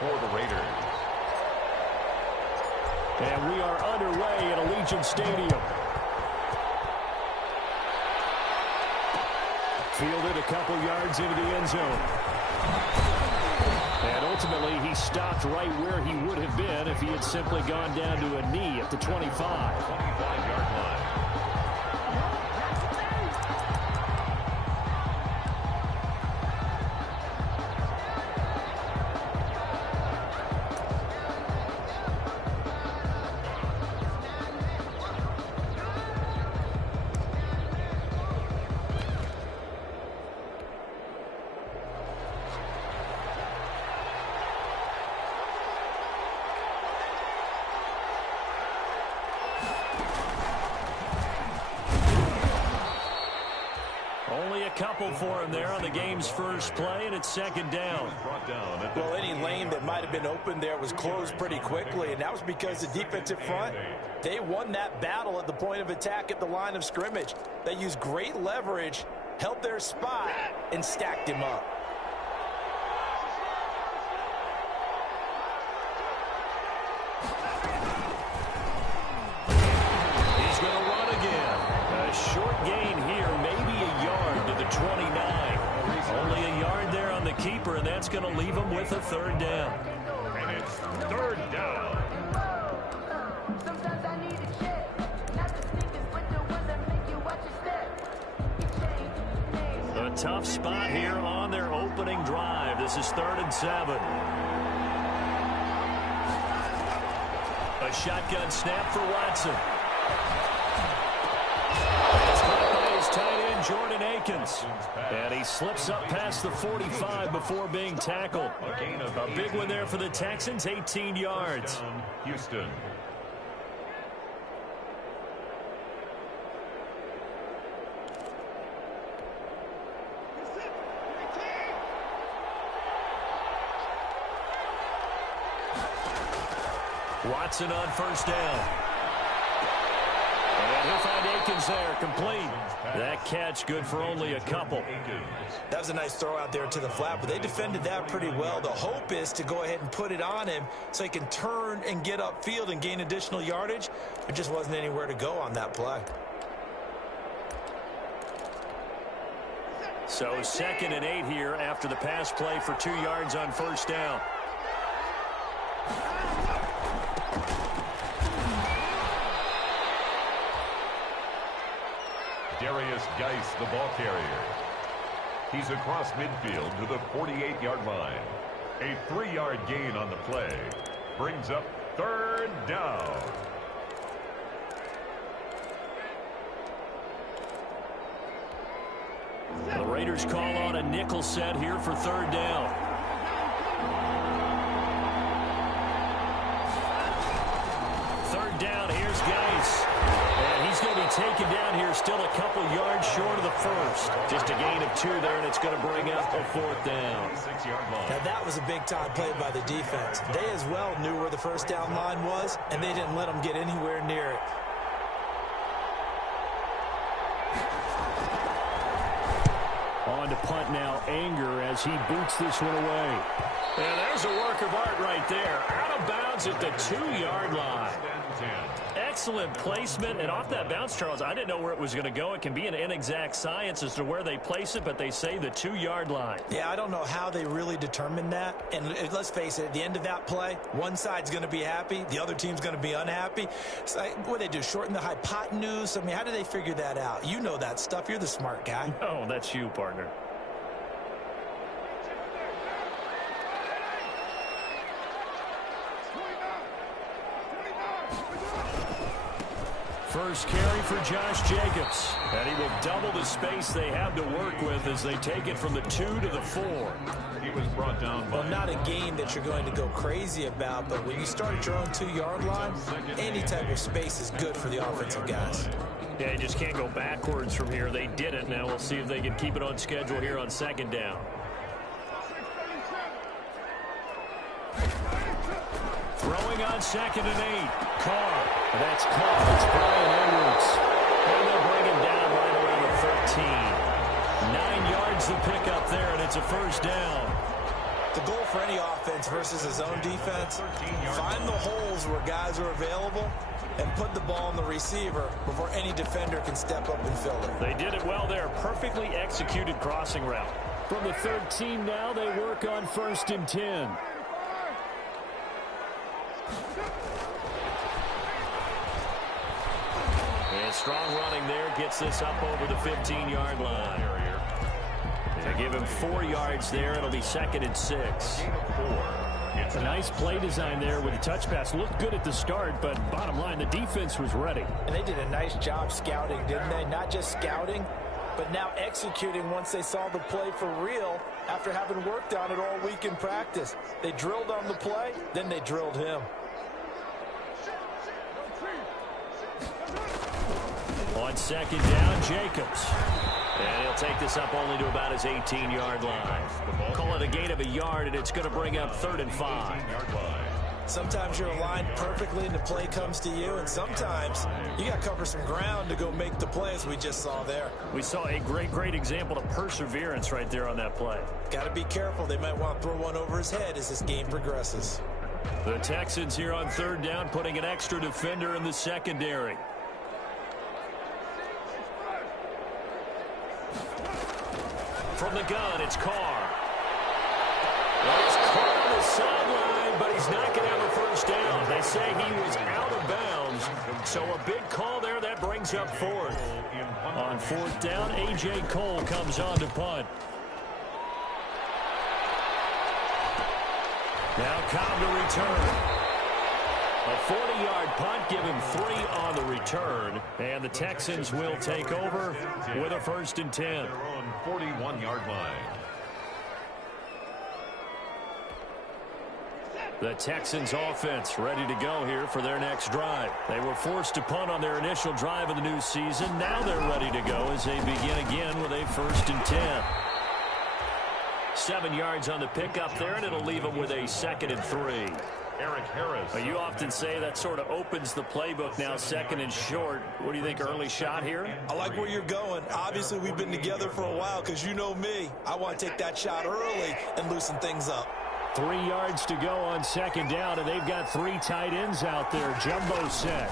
for the Raiders. And we are underway at Allegiant Stadium. Fielded a couple yards into the end zone. And ultimately, he stopped right where he would have been if he had simply gone down to a knee at the 25. 25-yard line. Only a couple for him there on the game's first play, and it's second down. Well, any lane that might have been open there was closed pretty quickly, and that was because the defensive front, they won that battle at the point of attack at the line of scrimmage. They used great leverage, held their spot, and stacked him up. He's going to run again. A short gain here, maybe a yard to the 29. Only a yard there on the keeper, and that's going to leave him with a third down. And it's third down. A tough spot here on their opening drive. This is 3rd and 7. A shotgun snap for Watson. It's caught by his tight end, Jordan Akins. And he slips up past the 45 before being tackled. A big one there for the Texans, 18 yards. Houston. Watson on first down. And he'll find Akins there, complete. That catch good for only a couple. That was a nice throw out there to the flat, but they defended that pretty well. The hope is to go ahead and put it on him so he can turn and get upfield and gain additional yardage. There just wasn't anywhere to go on that play. So 2nd and 8 here after the pass play for 2 yards on first down. Darius Geis, the ball carrier. He's across midfield to the 48-yard line. A 3-yard gain on the play. Brings up third down. The Raiders call on a nickel set here for third down. Third down, here's Geis. And he's going to be taken down here, still a couple yards short of the first. Just a gain of 2 there, and it's going to bring up a 4th down. 6-yard line. Now, that was a big-time play by the defense. They as well knew where the first down line was, and they didn't let them get anywhere near it. On to punt now, Anger, as he boots this one away. And there's a work of art right there. Out of bounds at the 2-yard line. Excellent placement, and off that bounce, Charles, I didn't know where it was going to go. It can be an inexact science as to where they place it, but they say the 2-yard line. Yeah, I don't know how they really determined that. And let's face it, at the end of that play, one side's going to be happy, the other team's going to be unhappy. It's like, what do they do, shorten the hypotenuse? I mean, how do they figure that out? You know that stuff. You're the smart guy. Oh, that's you, partner. First carry for Josh Jacobs. And he will double the space they have to work with as they take it from the 2 to the 4. He was brought down by... Well, not a gain that you're going to go crazy about, but when you start at your own 2-yard line, any type of space is good for the offensive guys. Yeah, you just can't go backwards from here. They did it. Now we'll see if they can keep it on schedule here on second down. Throwing on 2nd and 8. Carr. That's caught. It's Brian Edwards. And they'll bring him down right around the 13. 9 yards to pick up there, and it's a first down. The goal for any offense versus his own defense, find the holes where guys are available and put the ball on the receiver before any defender can step up and fill it. They did it well there. Perfectly executed crossing route. From the 13 now, they work on 1st and 10. And strong running there gets this up over the 15-yard line. They give him 4 yards there. It'll be 2nd and 6. It's a nice play design there with the touch pass. Looked good at the start, but bottom line, the defense was ready. And they did a nice job scouting, didn't they? Not just scouting, but now executing once they saw the play for real after having worked on it all week in practice. They drilled on the play, then they drilled him. On 2nd down, Jacobs. And he'll take this up only to about his 18-yard line. Call it a gain of a yard, and it's going to bring up 3rd and 5. Sometimes you're aligned perfectly and the play comes to you, and sometimes you got to cover some ground to go make the play, as we just saw there. We saw a great example of perseverance right there on that play. Got to be careful. They might want to throw one over his head as this game progresses. The Texans here on 3rd down, putting an extra defender in the secondary. From the gun, it's Carr. Well, it's Carr on the sideline, but he's not going to have a 1st down. They say he was out of bounds, so a big call there. That brings up 4th. On 4th down, A.J. Cole comes on to punt. Now Cobb to return. A 40-yard punt, give him 3 on the return. And the Texans will take over with a 1st and 10. They're on 41-yard line. The Texans offense ready to go here for their next drive. They were forced to punt on their initial drive of the new season. Now they're ready to go as they begin again with a 1st and 10. 7 yards on the pickup there, and it'll leave them with a 2nd and 3. Eric Harris. You often say that sort of opens the playbook now, 2nd and short. What do you think, early shot here? I like where you're going. Obviously, we've been together for a while because you know me. I want to take that shot early and loosen things up. 3 yards to go on 2nd down, and they've got 3 tight ends out there. Jumbo set.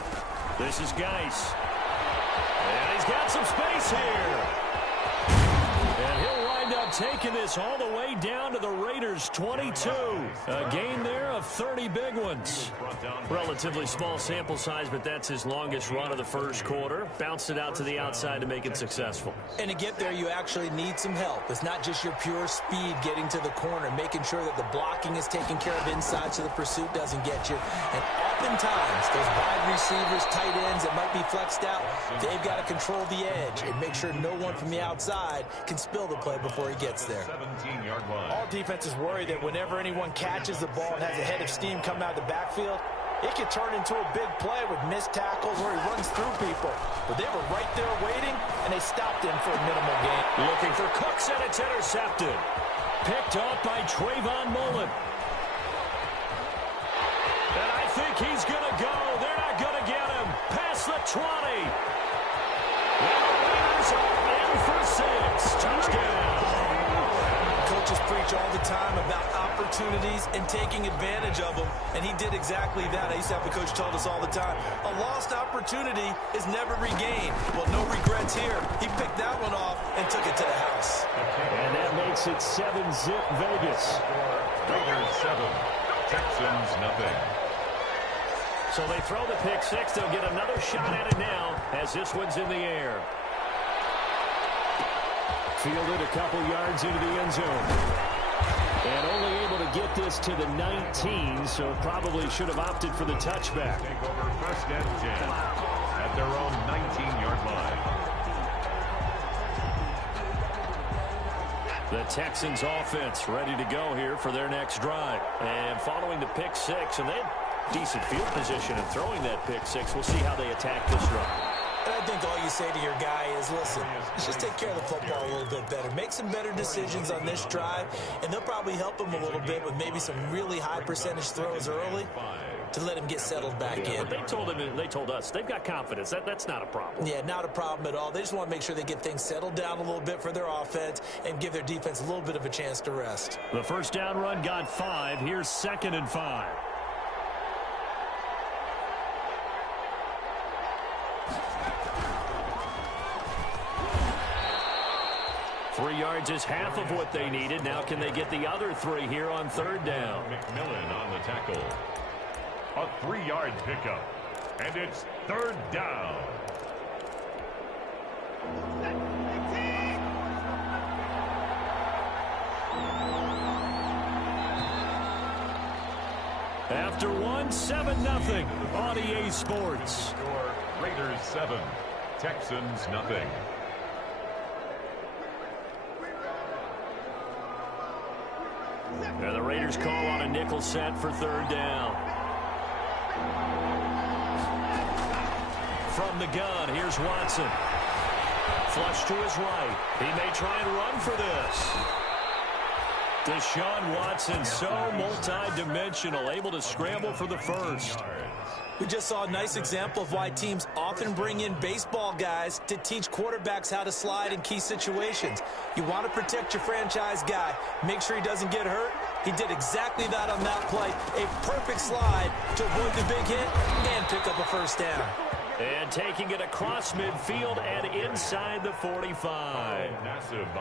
This is Geis. And he's got some space here. And he'll wind up taking this all the way down to the Raiders' 22. A gain there of 30 big ones. Relatively small sample size, but that's his longest run of the 1st quarter. Bounced it out to the outside to make it successful. And to get there, you actually need some help. It's not just your pure speed getting to the corner, making sure that the blocking is taken care of inside so the pursuit doesn't get you. And oftentimes, those wide receivers, tight ends that might be flexed out, they've got to control the edge and make sure no one from the outside can spill the play before he gets there. 17-yard line. All defenses worry that whenever anyone catches the ball and has a head of steam come out of the backfield, it can turn into a big play with missed tackles where he runs through people. But they were right there waiting, and they stopped him for a minimal gain. Looking for Cooks, and it's intercepted. Picked off by Trayvon Mullen. And I think he's going to go. They're not going to get him. Past the 20. And the Raiders are in for 6. Touchdown. Coaches preach all the time about opportunities and taking advantage of them, and he did exactly that. I used to have a coach told us all the time, a lost opportunity is never regained. Well, no regrets here. He picked that one off and took it to the house. And that makes it 7-zip Vegas. Raiders 7, Texans nothing. So they throw the pick 6. They'll get another shot at it now as this one's in the air. Fielded a couple yards into the end zone. And only able to get this to the 19, so probably should have opted for the touchback. Take over 1st and 10 at their own 19-yard line. The Texans offense ready to go here for their next drive. And following the pick 6, and they had decent field position in throwing that pick 6. We'll see how they attack this drive. And I think all you say to your guy is, listen, let's just take care of the football a little bit better. Make some better decisions on this drive, and they'll probably help him a little bit with maybe some really high percentage throws early. to let him get settled back in. They told us they've got confidence. That's not a problem. Yeah, not a problem at all. They just want to make sure they get things settled down a little bit for their offense and give their defense a little bit of a chance to rest. The first down run got 5. Here's 2nd and 5. Three yards is half of what they needed. Now can they get the other 3 here on 3rd down? McMillan on the tackle. A 3-yard pickup. And it's 3rd down. After 1, 7-0 on EA Sports. Score, Raiders 7, Texans nothing. And the Raiders call on a nickel set for 3rd down. From the gun, here's Watson. Flush to his right. He may try and run for this. Deshaun Watson, so multi-dimensional, able to scramble for the first. We just saw a nice example of why teams often bring in baseball guys to teach quarterbacks how to slide in key situations. You want to protect your franchise guy. Make sure he doesn't get hurt. He did exactly that on that play. A perfect slide to avoid the big hit and pick up a first down. And taking it across midfield and inside the 45.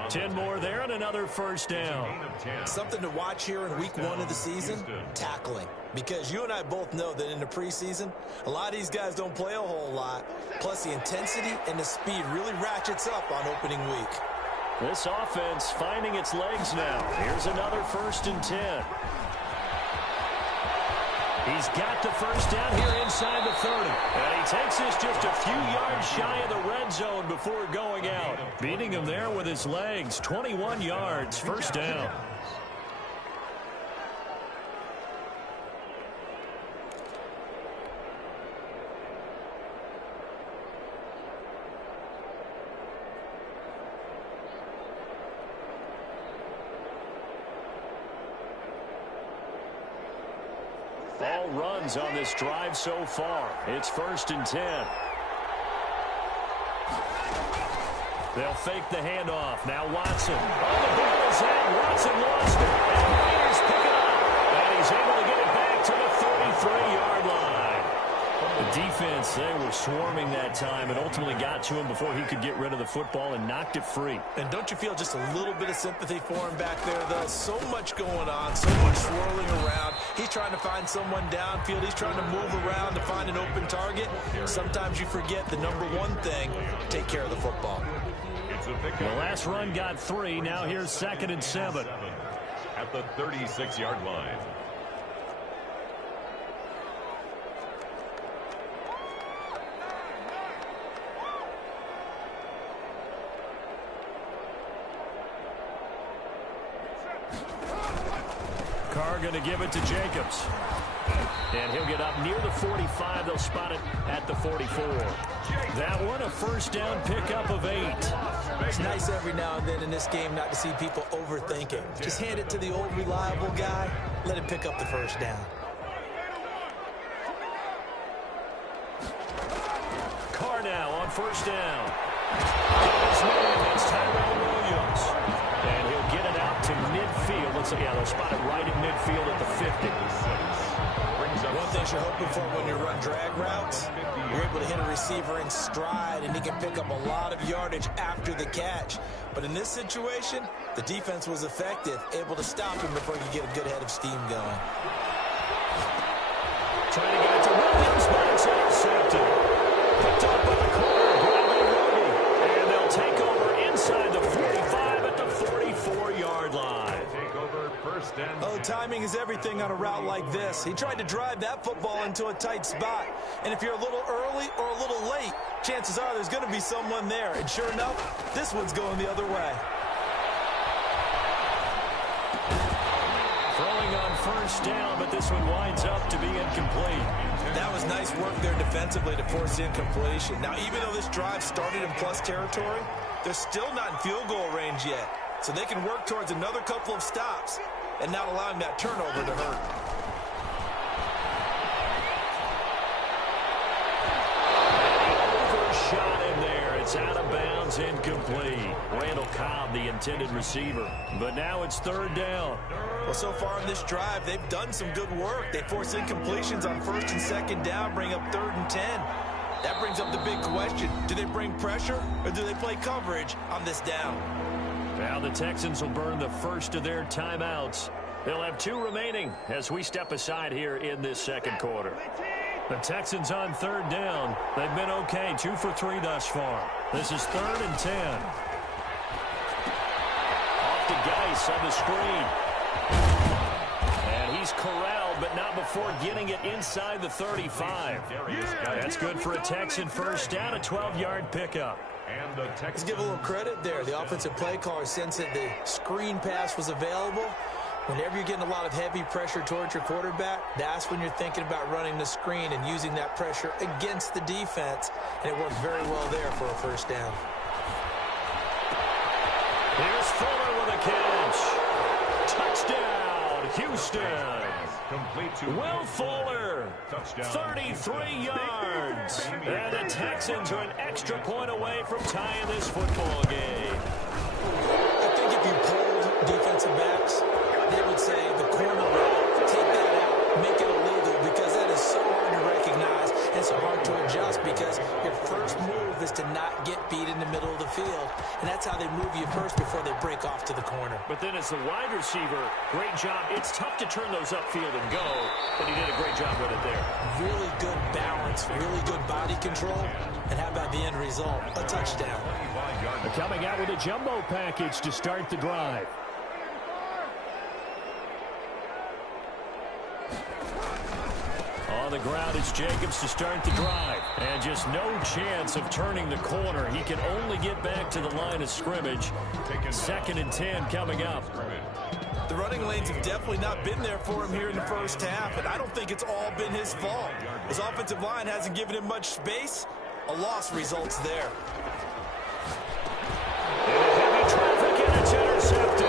10 more there and another first down. Something to watch here in week 1 of the season, tackling. Because you and I both know that in the preseason, a lot of these guys don't play a whole lot. Plus the intensity and the speed really ratchets up on opening week. This offense finding its legs now. Here's another 1st and 10. He's got the first down here inside the 30. And he takes this just a few yards shy of the red zone before going out. Beating him there with his legs. 21 yards, first down. All runs on this drive so far. It's 1st and 10. They'll fake the handoff. Now Watson. Oh, the ball is out. Watson lost it. And the Raiders pick it up. And he's able to get it back to the 33-yard line. The defense, they were swarming that time and ultimately got to him before he could get rid of the football and knocked it free. And don't you feel just a little bit of sympathy for him back there, though? So much going on, so much swirling around. He's trying to find someone downfield. He's trying to move around to find an open target. Sometimes you forget the number one thing, take care of the football. The last run got 3. Now here's 2nd and 7. At the 36-yard line. Carr going to give it to Jacobs. And he'll get up near the 45. They'll spot it at the 44. That one, a first down pickup of 8. It's nice every now and then in this game not to see people overthinking. Just hand it to the old reliable guy. Let him pick up the first down. Carr now on first down. It's Tyrell Williams. And he'll get it out to midfield. Let's see, yeah, they'll spot it right at midfield at the 50. One thing you're hoping for when you run drag routes, you're able to hit a receiver in stride, and he can pick up a lot of yardage after the catch. But in this situation, the defense was effective, able to stop him before he could get a good head of steam going. Trying to get it to Williams, but it's intercepted. Picked up by the corner, Bradley Roby. And they'll take over inside the 45 at the 44-yard line. Oh, timing is everything on a route like this. He tried to drive that football into a tight spot. And if you're a little early or a little late, chances are there's going to be someone there. And sure enough, this one's going the other way. Throwing on first down, but this one winds up to be incomplete. That was nice work there defensively to force the incompletion. Now, even though this drive started in plus territory, they're still not in field goal range yet. So they can work towards another couple of stops and not allowing that turnover to hurt. It's out of bounds, incomplete. Randall Cobb, the intended receiver. But now it's third down. Well, so far in this drive, they've done some good work. They force incompletions on first and second down, bring up 3rd and 10. That brings up the big question. Do they bring pressure or do they play coverage on this down? Now the Texans will burn the first of their timeouts. They'll have 2 remaining as we step aside here in this second quarter. The Texans on third down. They've been okay, 2 for 3 thus far. This is 3rd and 10. Off to Geis on the screen. And he's corralled, but not before getting it inside the 35. That's good for a Texan first down, a 12-yard pickup. And the Let's give a little credit there. The offensive play caller sensed that the screen pass was available. Whenever you're getting a lot of heavy pressure towards your quarterback, that's when you're thinking about running the screen and using that pressure against the defense. And it worked very well there for a first down. Here's Fuller with a catch. Touchdown, Houston. complete to Will Fuller. Touchdown. 33 yards. And the Texans are an extra point away from tying this football game. I think if you polled defensive backs, they would say the corner route, take that out, make it illegal, because that is so hard to recognize and so hard to adjust, because your first move is to not get beat in the middle of the field, and that's how they move you first before they break off to the corner. But then as the wide receiver, great job. It's tough to turn those upfield and go, but he did a great job with it there. Really good balance, really good body control, and how about the end result? A touchdown. Coming out with a jumbo package to start the drive. On the ground, it's Jacobs to start the drive. And just no chance of turning the corner. He can only get back to the line of scrimmage. 2nd and 10 coming up. The running lanes have definitely not been there for him here in the first half, and I don't think it's all been his fault. His offensive line hasn't given him much space. A loss results there. Heavy traffic, and it's intercepted.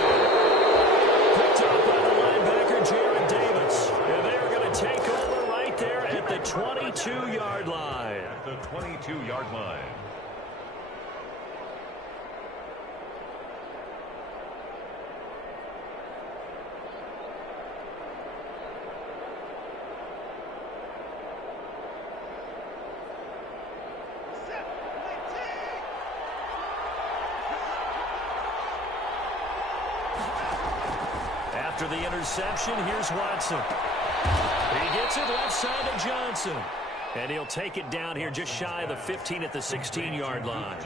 Picked up by the linebacker, Jared Davis. And they are going to take over right there at the 22-yard line. At the 22-yard line. After the interception, here's Watson. He gets it left side to Johnson. And he'll take it down here just shy of the 15 at the 16-yard line.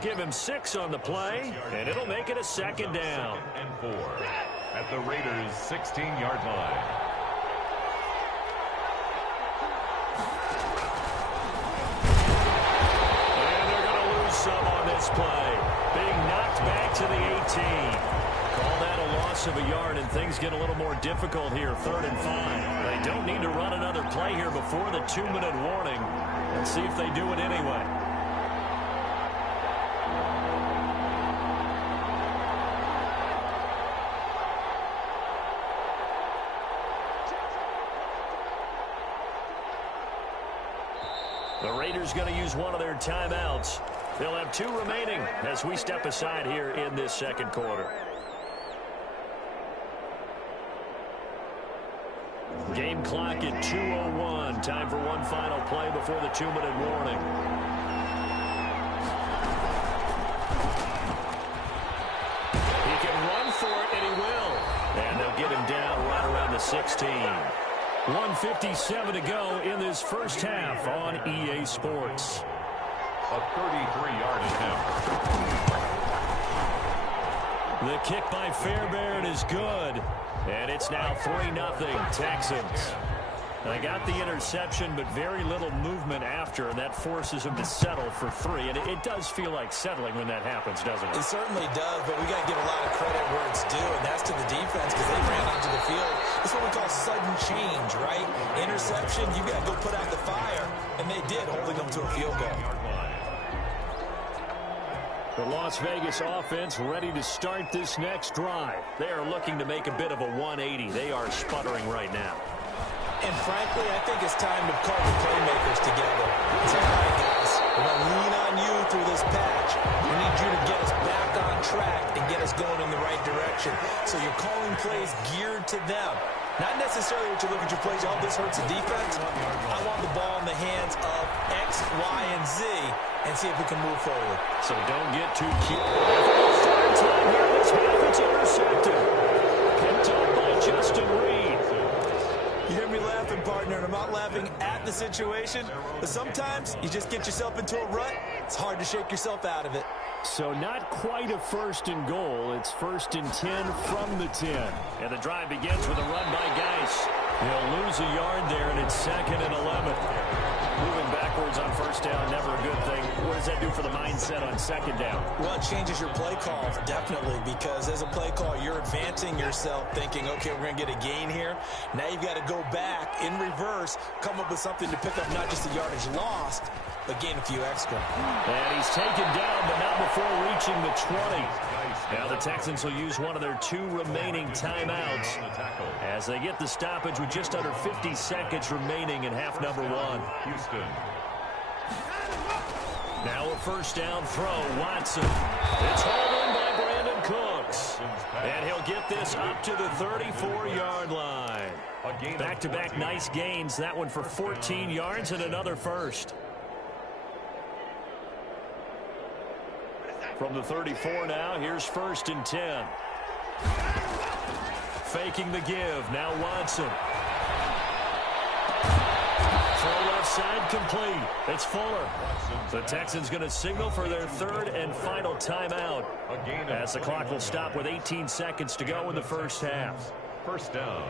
Give him 6 on the play, and it'll make it a 2nd down. And 4 at the Raiders' 16-yard line. And they're going to lose some on this play. Being knocked back to the 18. Call that a loss of a yard, and things get a little more difficult here, 3rd and 5. They don't need to run another play here before the 2-minute warning. Let's see if they do it anyway. The Raiders going to use one of their timeouts. They'll have 2 remaining as we step aside here in this second quarter. Game clock at 2:01. Time for one final play before the 2-minute warning. He can run for it, and he will. And they'll get him down right around the 16. 1:57 to go in this first half on EA Sports. A 33-yard attempt. The kick by Fairbairn is good. And it's now 3-0 Texans. They got the interception, but very little movement after, and that forces them to settle for 3. And it does feel like settling when that happens, doesn't it? It certainly does, but we got to give a lot of credit where it's due, and that's to the defense, because they ran onto the field. It's what we call sudden change, right? Interception, you got to go put out the fire, and they did, holding them to a field goal. The Las Vegas offense ready to start this next drive. They are looking to make a bit of a 180. They are sputtering right now. And frankly, I think it's time to call the playmakers together. It's all right, guys. We're going to lean on you through this patch. We need you to get us back on track and get us going in the right direction. So you're calling plays geared to them. Not necessarily what you look at your plays, oh, this hurts the defense. I want the ball in the hands of X, Y, and Z and see if we can move forward. So don't get too cute. Third time here in this half, it's intercepted. Picked up by Justin Reed. You hear me laughing, partner, and I'm not laughing at the situation, but sometimes you just get yourself into a rut. It's hard to shake yourself out of it. So not quite a first and goal. It's 1st and 10 from the 10. And the drive begins with a run by Geis. He'll lose a yard there, and it's 2nd and 11. Moving backwards on first down, never a good thing. What does that do for the mindset on 2nd down? Well, it changes your play call, definitely, because as a play call, you're advancing yourself thinking, okay, we're going to get a gain here. Now you've got to go back in reverse, come up with something to pick up not just the yardage lost, but gain a few extra. And he's taken down, but not before reaching the 20. Now the Texans will use one of their 2 remaining timeouts as they get the stoppage with just under 50 seconds remaining in half number 1. Houston. Now a first down throw. Watson. It's hauled in by Brandon Cooks. And he'll get this up to the 34-yard line. Back-to-back nice gains. That one for 14 yards and another first. From the 34 now, here's 1st and 10. Faking the give. Now Watson. Throw left side complete. It's Fuller. The Texans going to signal for their 3rd and final timeout as the clock will stop with 18 seconds to go in the first half. First down.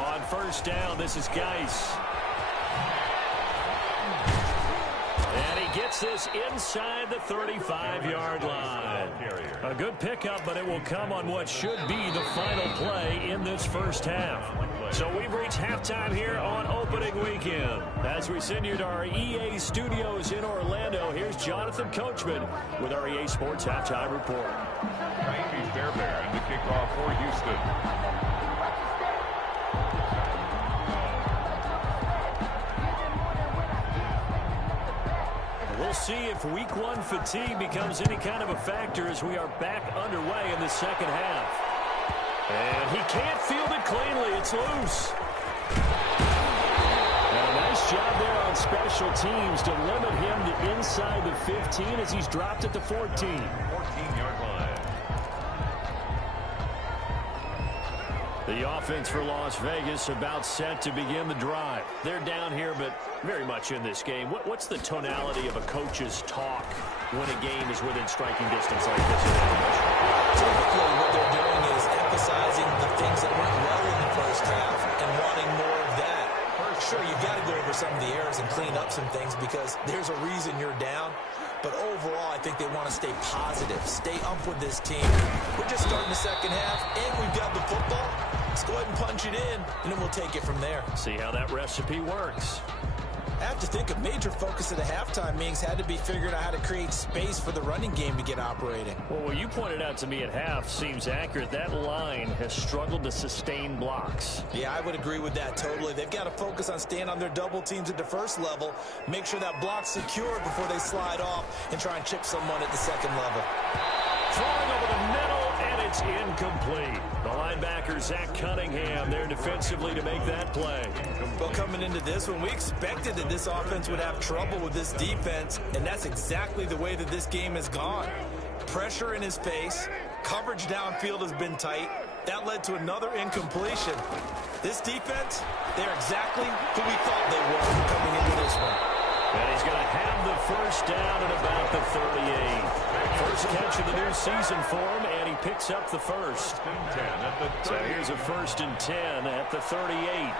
On first down, this is Geis. And he gets this inside the 35-yard line. A good pickup, but it will come on what should be the final play in this first half. So we've reached halftime here on opening weekend. As we send you to our EA studios in Orlando, here's Jonathan Coachman with our EA Sports Halftime Report. Miami Fairbairn to kick off for Houston. We'll see if week 1 fatigue becomes any kind of a factor as we are back underway in the second half. And he can't field it cleanly. It's loose. And a nice job there on special teams to limit him to inside the 15 as he's dropped at the 14. 14-yard line. The offense for Las Vegas about set to begin the drive. They're down here, but very much in this game. What's the tonality of a coach's talk when a game is within striking distance like this? Typically, what they're doing is emphasizing the things that went well in the first half and wanting more of that. Sure, you've got to go over some of the errors and clean up some things because there's a reason you're down. But overall, I think they want to stay positive, stay up with this team. We're just starting the second half, and we've got the football. Let's go ahead and punch it in, and then we'll take it from there. See how that recipe works. I have to think a major focus of the halftime meetings had to be figuring out how to create space for the running game to get operating. Well, what you pointed out to me at half seems accurate. That line has struggled to sustain blocks. Yeah, I would agree with that totally. They've got to focus on staying on their double teams at the first level, make sure that block's secure before they slide off and try and chip someone at the second level. Throwing over the middle, and it's incomplete. The linebacker, Zach Cunningham, there defensively to make that play. Well, coming into this one, we expected that this offense would have trouble with this defense, and that's exactly the way that this game has gone. Pressure in his face, coverage downfield has been tight. That led to another incompletion. This defense, they're exactly who we thought they were coming into this one. And he's going to have the first down at about the 38. First catch of the new season for him, and he picks up the first. So here's a 1st and 10 at the 38.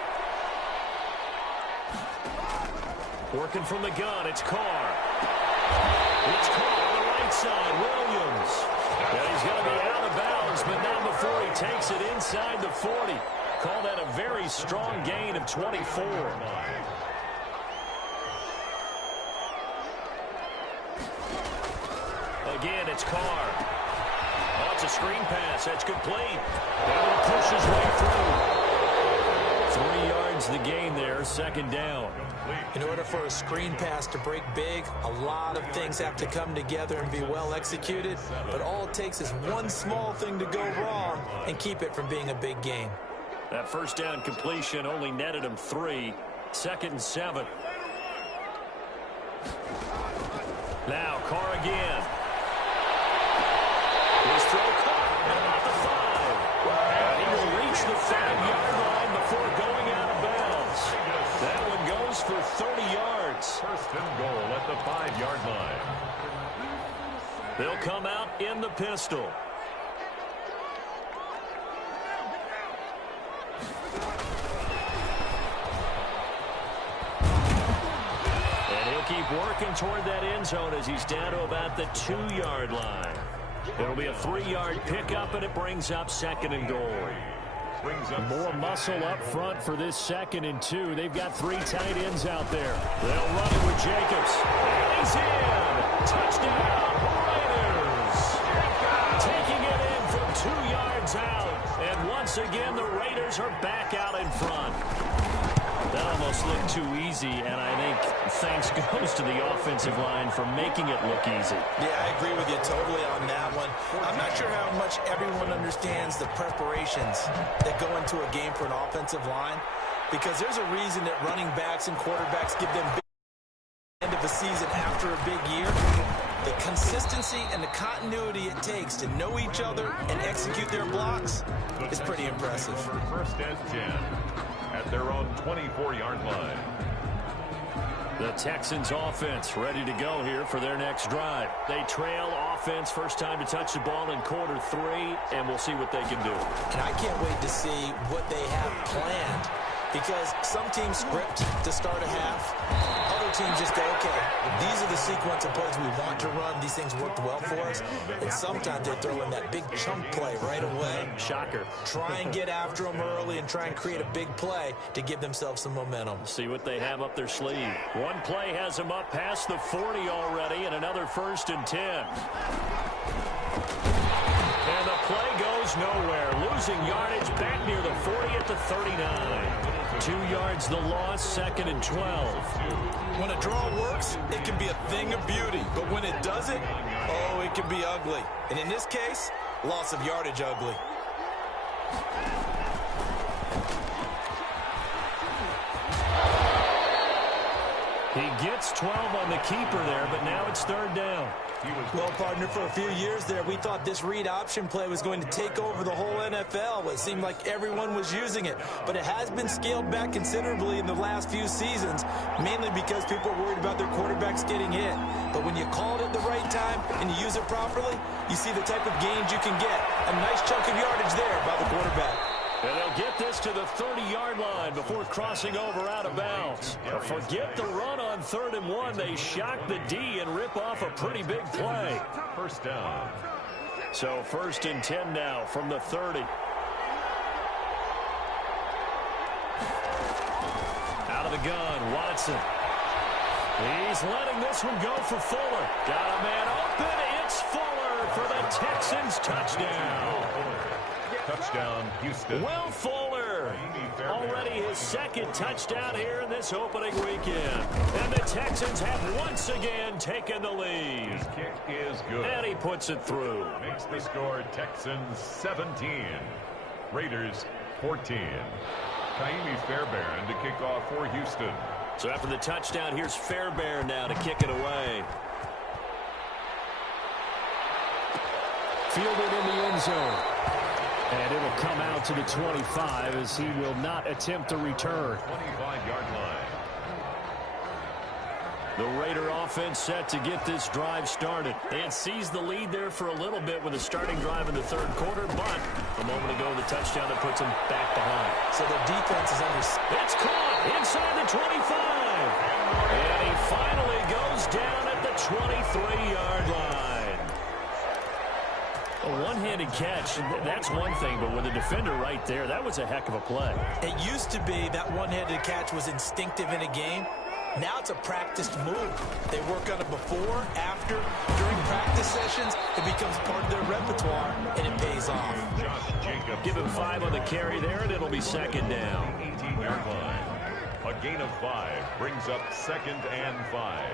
Working from the gun, it's Carr. It's Carr on the right side, Williams. And he's going to be out of bounds, but not before he takes it inside the 40. Call that a very strong gain of 24. again, it's Carr. Oh, it's a screen pass. That's complete. Able to push his way through. 3 yards the gain there, second down. In order for a screen pass to break big, a lot of things have to come together and be well executed. But all it takes is one small thing to go wrong and keep it from being a big gain. That first down completion only netted him 3. 2nd and 7. Now Carr again. His throw caught at the 5. And he will reach the 5-yard line before going out of bounds. That one goes for 30 yards. First and goal at the 5-yard line. They'll come out in the pistol. Keep working toward that end zone as he's down to about the 2-yard line. It'll be a 3-yard pickup, and it brings up 2nd and goal. More muscle up front for this 2nd and 2. They've got 3 tight ends out there. They'll run it with Jacobs. And he's in. Touchdown, Raiders. Taking it in from 2 yards out. And once again, the Raiders are back out in front. That almost looked too easy, and I think thanks goes to the offensive line for making it look easy. Yeah, I agree with you totally on that one. I'm not sure how much everyone understands the preparations that go into a game for an offensive line, because there's a reason that running backs and quarterbacks give them big end of the season after a big year. The consistency and the continuity it takes to know each other and execute their blocks is pretty impressive. First and 10. At their own 24-yard line. The Texans offense ready to go here for their next drive. They trail offense, first time to touch the ball in quarter 3, and we'll see what they can do. And I can't wait to see what they have planned, because some teams script to start a half. Other teams just go, okay, these are the sequence of plays we want to run. These things worked well for us. And sometimes they throw in that big chunk play right away. Shocker. Try and get after them early and try and create a big play to give themselves some momentum. See what they have up their sleeve. One play has them up past the 40 already, and another 1st and 10. And the play goes nowhere. Losing yardage back near the 40 at the 39. 2 yards the loss, 2nd and 12. When a draw works, it can be a thing of beauty. But when it doesn't, oh, it can be ugly. And in this case, loss of yardage ugly. He gets 12 on the keeper there, but now it's 3rd down. Well, partner, for a few years there, we thought this read option play was going to take over the whole NFL. It seemed like everyone was using it, but it has been scaled back considerably in the last few seasons, mainly because people are worried about their quarterbacks getting hit. But when you call it at the right time and you use it properly, you see the type of gains you can get. A nice chunk of yardage there by the quarterback. And they'll get this to the 30-yard line before crossing over out of bounds. Forget the run on 3rd and 1. They shock the D and rip off a pretty big play. First down. So 1st and 10 now from the 30. Out of the gun, Watson. He's letting this one go for Fuller. Got a man open. It's Fuller for the Texans touchdown. Touchdown, Houston. Will Fuller, already his 2nd touchdown here in this opening weekend. And the Texans have once again taken the lead. His kick is good. And he puts it through. Makes the score Texans 17. Raiders 14. Kaimi Fairbairn to kick off for Houston. So after the touchdown, here's Fairbairn now to kick it away. Fielded in the end zone. And it'll come out to the 25 as he will not attempt a return. 25-yard line. The Raider offense set to get this drive started. They had seized the lead there for a little bit with a starting drive in the 3rd quarter, but a moment ago the touchdown that puts them back behind. So their defense is under... It's caught inside the 25. And he finally goes down at the 23-yard line. A one-handed catch, that's one thing, but with a defender right there, that was a heck of a play. It used to be that one-handed catch was instinctive in a game. Now it's a practiced move. They work on it before, after, during practice sessions. It becomes part of their repertoire, and it pays off. Give him 5 on the carry there, and it'll be second down. 18-yard line. A gain of 5 brings up 2nd and 5.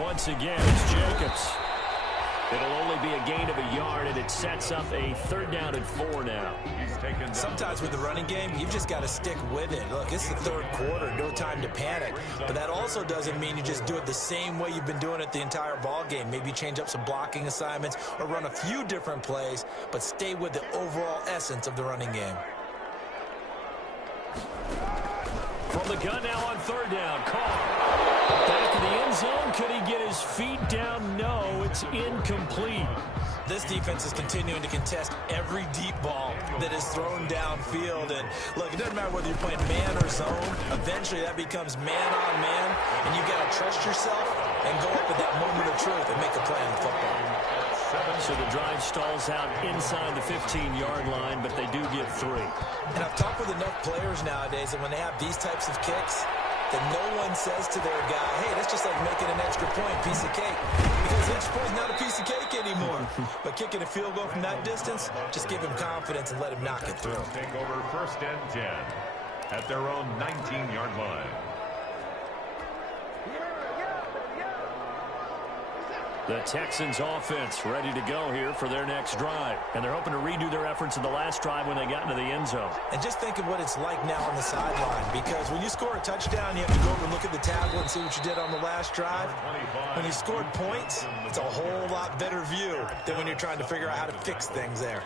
Once again, it's Jacobs. It'll only be a gain of a yard, and it sets up a 3rd down and 4 now. Sometimes with the running game, you've just got to stick with it. Look, it's the 3rd quarter, no time to panic. But that also doesn't mean you just do it the same way you've been doing it the entire ball game. Maybe change up some blocking assignments or run a few different plays, but stay with the overall essence of the running game. From the gun now on 3rd down, Carr. Back in the end zone, could he get his feet down? No, it's incomplete. This defense is continuing to contest every deep ball that is thrown downfield. And look, it doesn't matter whether you're playing man or zone. Eventually that becomes man on man, and you got to trust yourself and go up at that moment of truth and make a play on the football. So the drive stalls out inside the 15-yard line, but they do get 3. And I've talked with enough players nowadays that when they have these types of kicks, that no one says to their guy, hey, that's just like making an extra point, piece of cake. Because the extra point's not a piece of cake anymore. But kicking a field goal from that distance, just give him confidence and let him knock it through. Take over 1st and 10 at their own 19-yard line. The Texans offense ready to go here for their next drive. And they're hoping to redo their efforts in the last drive when they got into the end zone. And just think of what it's like now on the sideline. Because when you score a touchdown, you have to go over and look at the tablet and see what you did on the last drive. When you scored points, it's a whole lot better view than when you're trying to figure out how to fix things there.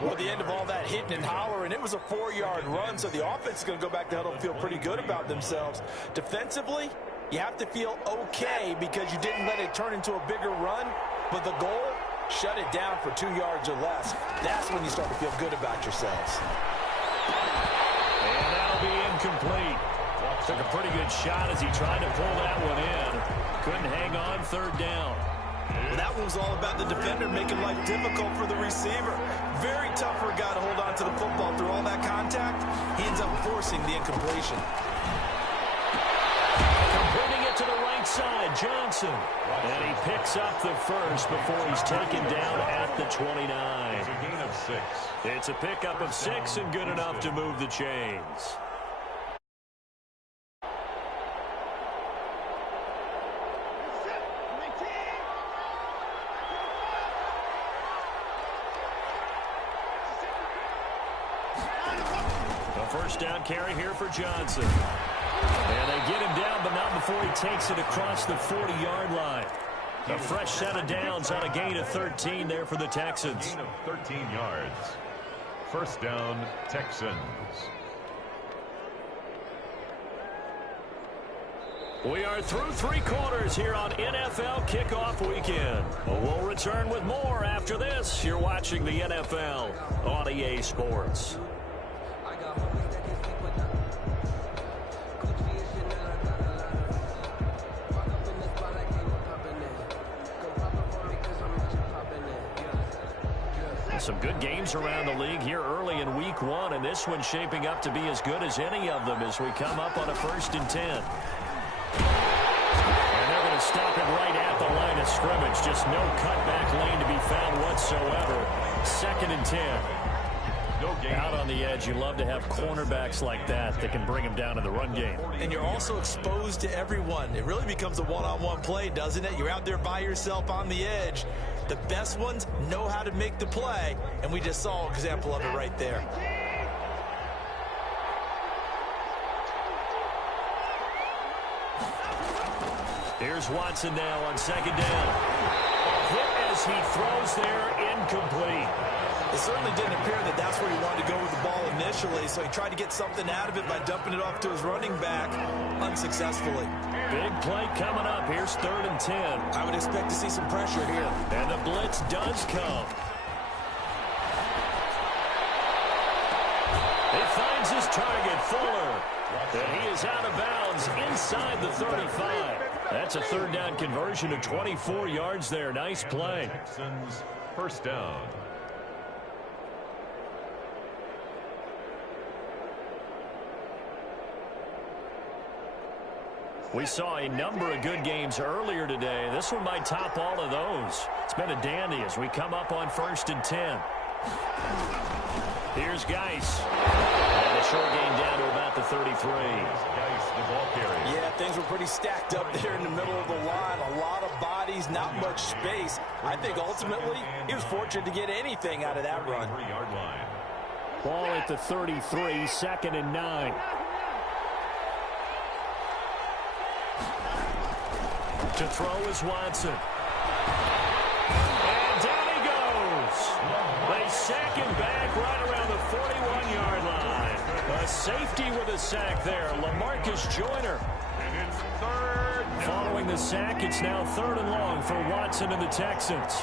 Well, at the end of all that hitting and hollering, it was a 4-yard run, so the offense is going to go back to huddle and feel pretty good about themselves. Defensively, you have to feel okay because you didn't let it turn into a bigger run, but the goal, shut it down for 2 yards or less. That's when you start to feel good about yourselves. And that'll be incomplete. Took a pretty good shot as he tried to pull that one in. Couldn't hang on 3rd down. Well, that one was all about the defender making life difficult for the receiver. Very tough for a guy to hold on to the football through all that contact. He ends up forcing the incompletion. Completing it to the right side, Johnson. And he picks up the 1st before he's taken down at the 29. It's a gain of 6. It's a pickup of 6 and good enough to move the chains. First down carry here for Johnson. And they get him down, but not before he takes it across the 40-yard line. A fresh set of downs on a gain of 13 there for the Texans. Gain of 13 yards. 1st down, Texans. We are through 3 quarters here on NFL Kickoff Weekend. We'll return with more after this. You're watching the NFL on EA Sports. Some good games around the league here early in week 1, and this one's shaping up to be as good as any of them as we come up on a 1st and 10. And they're going to stop it right at the line of scrimmage. Just no cutback lane to be found whatsoever. 2nd and 10. No gain. Out on the edge, you love to have cornerbacks like that that can bring them down in the run game. And you're also exposed to everyone. It really becomes a one-on-one play, doesn't it? You're out there by yourself on the edge. The best ones know how to make the play, and we just saw an example of it right there. Here's Watson now on 2nd down. Hit as he throws there, incomplete. It certainly didn't appear that that's where he wanted to go with the ball initially, so he tried to get something out of it by dumping it off to his running back unsuccessfully. Big play coming up. Here's 3rd and 10. I would expect to see some pressure here. And the blitz does come. He finds his target, Fuller. And he is out of bounds inside the 35. That's a 3rd down conversion of 24 yards there. Nice play. Texans 1st down. We saw a number of good games earlier today. This one might top all of those. It's been a dandy as we come up on 1st and 10. Here's Geis. And a short gain down to about the 33. Geis, the ball carrier. Yeah, things were pretty stacked up there in the middle of the line. A lot of bodies, not much space. I think ultimately he was fortunate to get anything out of that run. 33-yard line. Ball at the 33, 2nd and 9. To throw is Watson. And down he goes. They sack him back right around the 41-yard line. A safety with a sack there, LaMarcus Joyner. And it's 3rd down. Following the sack, it's now 3rd and long for Watson and the Texans.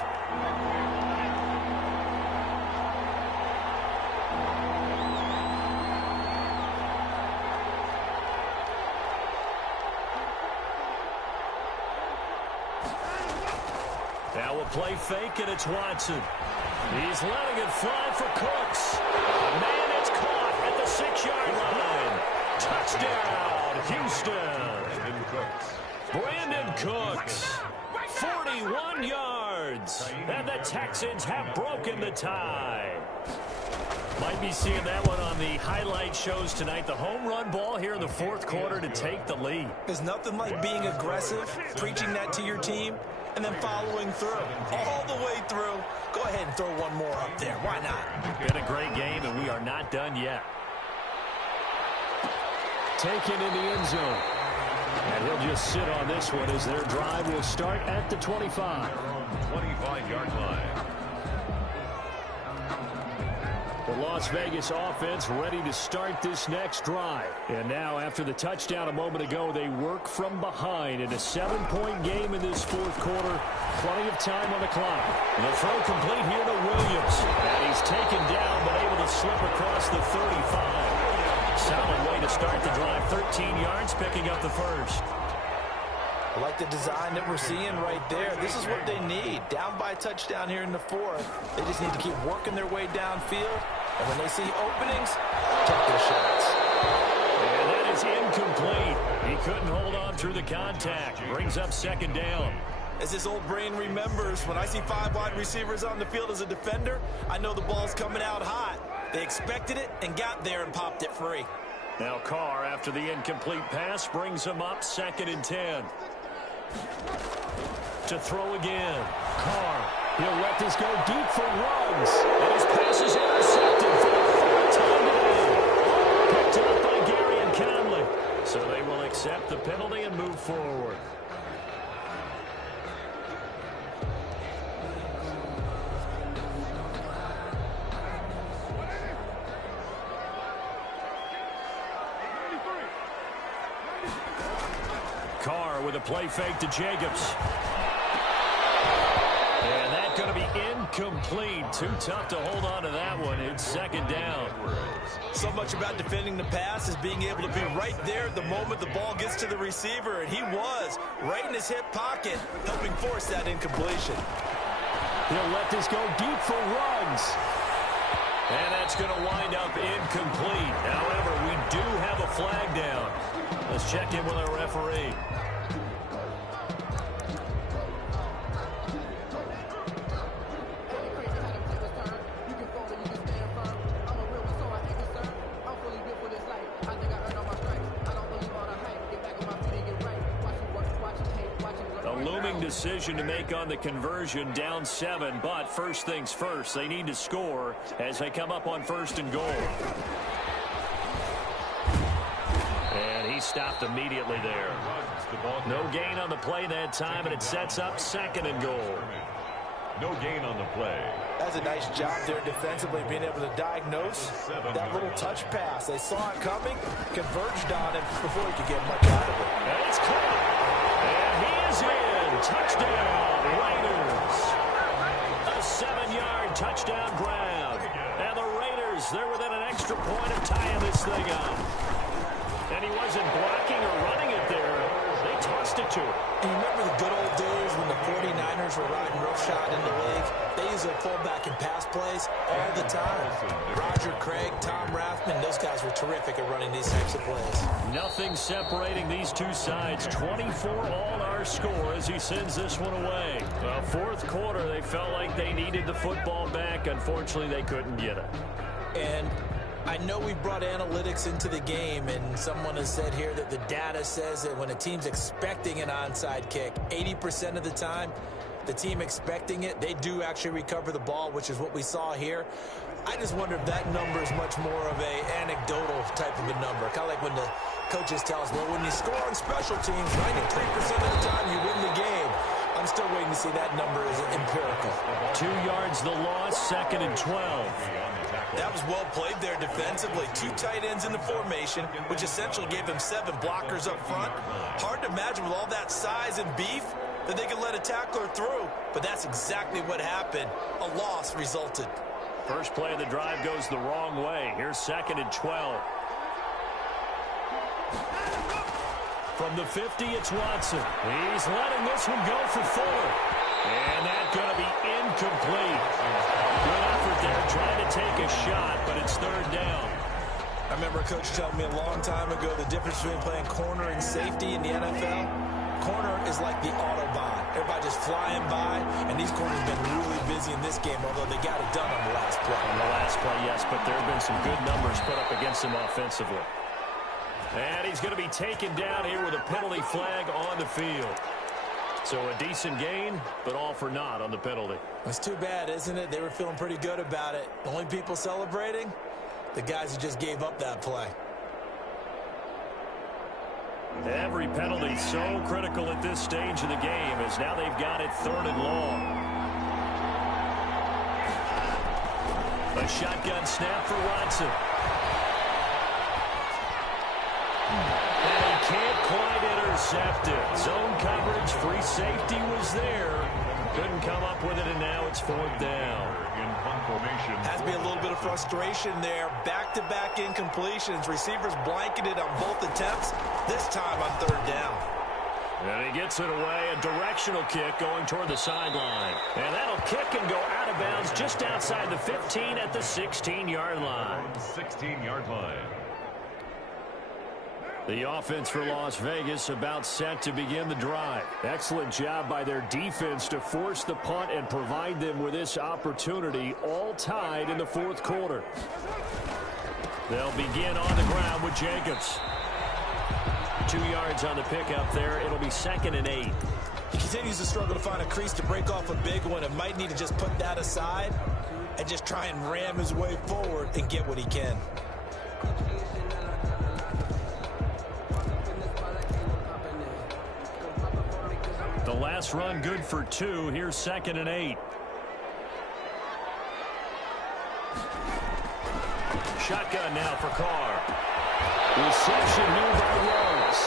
Now a play fake, and it's Watson. He's letting it fly for Cooks. Man, it's caught at the 6-yard line. Touchdown, Houston. Brandon Cooks, 41 yards. And the Texans have broken the tie. Might be seeing that one on the highlight shows tonight. The home run ball here in the 4th quarter to take the lead. There's nothing like being aggressive, preaching that to your team, and then following through all the way through. Go ahead and throw one more up there. Why not? Been a great game, and we are not done yet. Taken in the end zone. And he'll just sit on this one as their drive will start at the 25. 25-yard line. The Las Vegas offense ready to start this next drive. And now, after the touchdown a moment ago, they work from behind in a 7-point game in this 4th quarter. Plenty of time on the clock. The throw complete here to Williams. And he's taken down, but able to slip across the 35. Solid way to start the drive. 13 yards, picking up the first. I like the design that we're seeing right there. This is what they need. Down by a touchdown here in the 4th. They just need to keep working their way downfield. And when they see openings, take their shots. And that is incomplete. He couldn't hold on through the contact. Brings up 2nd down. As this old brain remembers, when I see 5 wide receivers on the field as a defender, I know the ball's coming out hot. They expected it and got there and popped it free. Now Carr, after the incomplete pass, brings him up 2nd and 10. To throw again. Carr. He'll let this go deep for runs. And his pass is intercepted for the 3rd time today. Picked up by Gary and Conley. So they will accept the penalty and move forward. Carr with a play fake to Jacobs. And that's going to be incomplete. Too tough to hold on to that one. It's 2nd down. So much about defending the pass is being able to be right there at the moment the ball gets to the receiver. And he was right in his hip pocket, helping force that incompletion. He'll let this go deep for runs. And that's going to wind up incomplete. However, we do have a flag down. Let's check in with our referee. Decision to make on the conversion, down 7, but first things first, they need to score as they come up on 1st and goal. And he stopped immediately there. No gain on the play that time, and it sets up 2nd and goal. No gain on the play. That's a nice job there defensively, being able to diagnose that little touch pass. They saw it coming, converged on it before he could get much out of it. And it's caught. And he is in. Touchdown, Raiders. A 7-yard touchdown grab. And the Raiders, they're within an extra point of tying this thing up. And he wasn't blocking or running it there. They tossed substitute. And you remember the good old days when the 49ers were riding roughshod in the league? They use their fullback in pass plays all the time. Roger Craig, Tom Rathman, those guys were terrific at running these types of plays. Nothing separating these two sides. 24 all our score as he sends this one away. Well, fourth quarter, they felt like they needed the football back. Unfortunately, they couldn't get it. And I know we brought analytics into the game, and someone has said here that the data says that when a team's expecting an onside kick, 80% of the time, the team expecting it, they do actually recover the ball, which is what we saw here. I just wonder if that number is much more of a anecdotal type of a number. Kind of like when the coaches tell us, well, when you score on special teams, 93% of the time you win the game. I'm still waiting to see that number is empirical. 2 yards the loss, 2nd and 12. That was well played there defensively. 2 tight ends in the formation, which essentially gave them 7 blockers up front. Hard to imagine with all that size and beef that they could let a tackler through, but that's exactly what happened. A loss resulted. First play of the drive goes the wrong way. Here's 2nd and 12. From the 50, it's Watson. He's letting this one go for 4. And that's going to be incomplete. Good effort there, trying to take a shot, but it's 3rd down. I remember a coach telling me a long time ago the difference between playing corner and safety in the NFL. Corner is like the Autobahn. Everybody just flying by, and these corners have been really busy in this game, although they got it done on the last play. On the last play, yes, but there have been some good numbers put up against him offensively. And he's going to be taken down here with a penalty flag on the field. So a decent gain, but all for naught on the penalty. It's too bad, isn't it? They were feeling pretty good about it. The only people celebrating, the guys who just gave up that play. Every penalty so critical at this stage of the game as now they've got it 3rd and long. A shotgun snap for Watson. And he can't quite intercept it. Zone coverage, free safety was there. Couldn't come up with it, and now it's 4th down. Has to be a little bit of frustration there. Back-to-back incompletions. Receivers blanketed on both attempts, this time on 3rd down. And he gets it away. A directional kick going toward the sideline. And that'll kick and go out of bounds just outside the 15 at the 16-yard line. 16-yard line. The offense for Las Vegas about set to begin the drive. Excellent job by their defense to force the punt and provide them with this opportunity, all tied in the 4th quarter. They'll begin on the ground with Jacobs. 2 yards on the pickup there. It'll be 2nd and 8. He continues to struggle to find a crease to break off a big one and might need to just put that aside and just try and ram his way forward and get what he can. The last run good for 2. Here's 2nd and 8. Shotgun now for Carr. Reception made by Rhodes.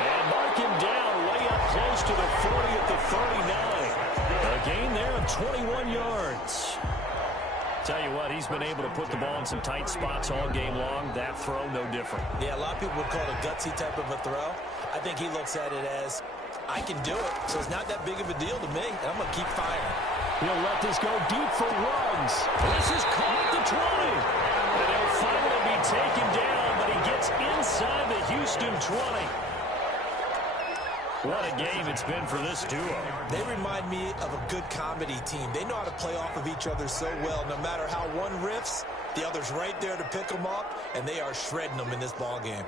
And mark him down way up close to the 40 at the 39. A gain there of 21 yards. Tell you what, he's been able to put the ball in some tight spots all game long. That throw, no different. Yeah, a lot of people would call it a gutsy type of a throw. I think he looks at it as, I can do it, so it's not that big of a deal to me, and I'm going to keep firing. He'll let this go deep for Ruggs. This is caught the 20. And he'll finally be taken down, but he gets inside the Houston 20. What a game it's been for this duo. They remind me of a good comedy team. They know how to play off of each other so well. No matter how one riffs, the other's right there to pick them up, and they are shredding them in this ball game.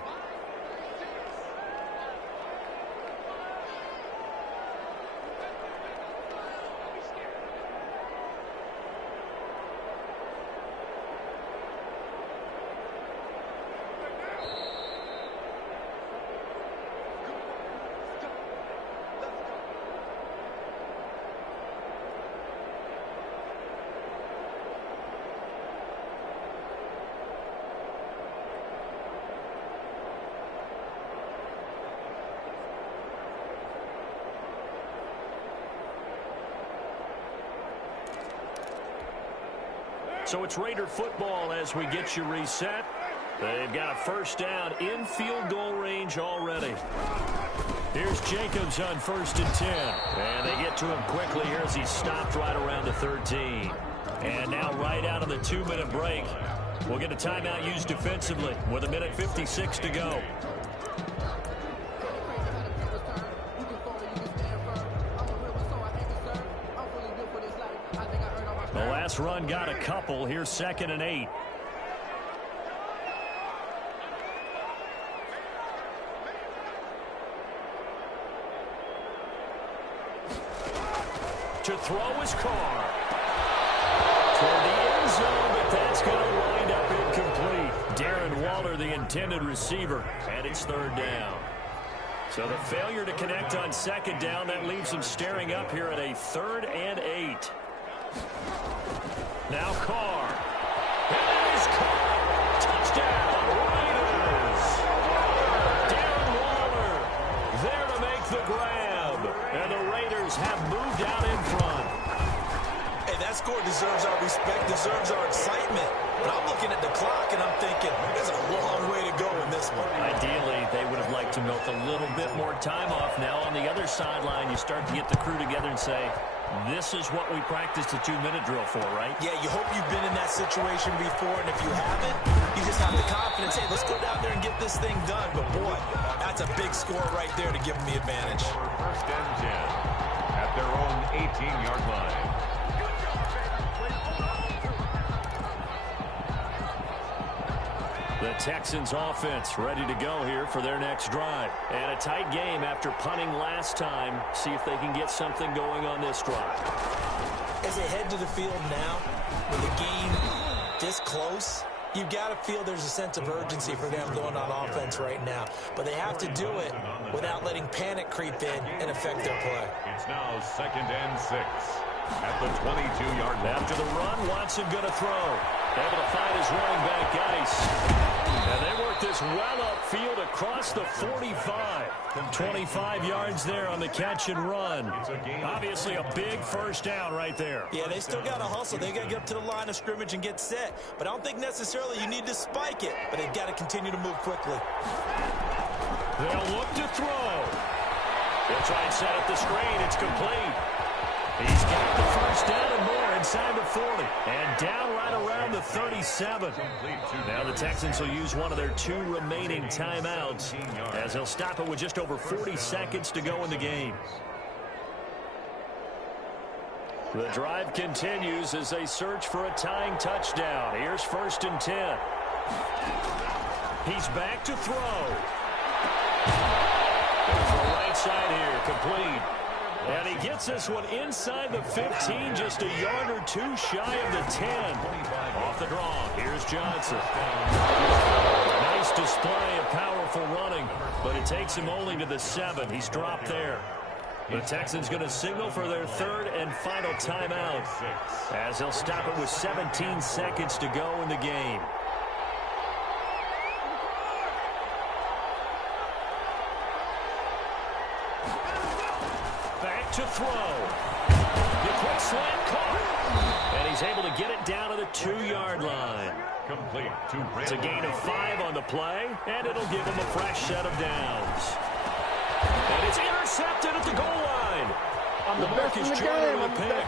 So it's Raider football as we get you reset. They've got a first down in field goal range already. Here's Jacobs on 1st and 10. And they get to him quickly here as he stopped right around the 13. And now right out of the 2-minute break, we'll get a timeout used defensively with 1:56 to go. The last run got a couple. Here's 2nd and 8. To throw his car. Toward the end zone, but that's going to wind up incomplete. Darren Waller, the intended receiver, and it's 3rd down. So the failure to connect on 2nd down, that leaves him staring up here at a 3rd and 8. Now Carr. It is Carr. Touchdown, Raiders. Darren Waller there to make the grab. And the Raiders have moved out in front. Hey, that score deserves our respect, deserves our excitement. But I'm looking at the clock, and I'm thinking, there's a long way to go in this one. Ideally, they would have liked to milk a little bit more time off. Now, on the other sideline, you start to get the crew together and say, this is what we practiced a 2-minute drill for, right? Yeah, you hope you've been in that situation before, and if you haven't, you just have the confidence, hey, let's go down there and get this thing done. But, boy, that's a big score right there to give them the advantage. 1st and 10 at their own 18-yard line. The Texans offense ready to go here for their next drive. And a tight game after punting last time. See if they can get something going on this drive. As they head to the field now, with the game this close, you've got to feel there's a sense of urgency for them going on offense right now. But they have to do it without letting panic creep in and affect their play. It's now 2nd and 6 at the 22-yard line. After the run, Watson going to throw. Able to find his running back, Geis. And they work this well upfield across the 45. 25 yards there on the catch and run. Obviously a big 1st down right there. Yeah, they still got to hustle. They got to get up to the line of scrimmage and get set. But I don't think necessarily you need to spike it. But they've got to continue to move quickly. They'll look to throw. They'll try and set up the screen. It's complete. He's got the 1st down and more inside the 40. And down right around the 37. Now the Texans will use one of their 2 remaining timeouts as they'll stop it with just over 40 seconds to go in the game. The drive continues as they search for a tying touchdown. Here's 1st and 10. He's back to throw. There's the right side here, complete. And he gets this one inside the 15, just a yard or 2 shy of the 10. Off the draw, here's Johnson. Nice display of powerful running, but it takes him only to the 7. He's dropped there. The Texans going to signal for their 3rd and final timeout as they'll stop it with 17 seconds to go in the game. To throw. The quick slant caught. And he's able to get it down to the 2-yard line. Complete. It's a gain of 5 on the play, and it'll give him a fresh set of downs. And it's intercepted at the goal line. On the mark is Jordan with a pick.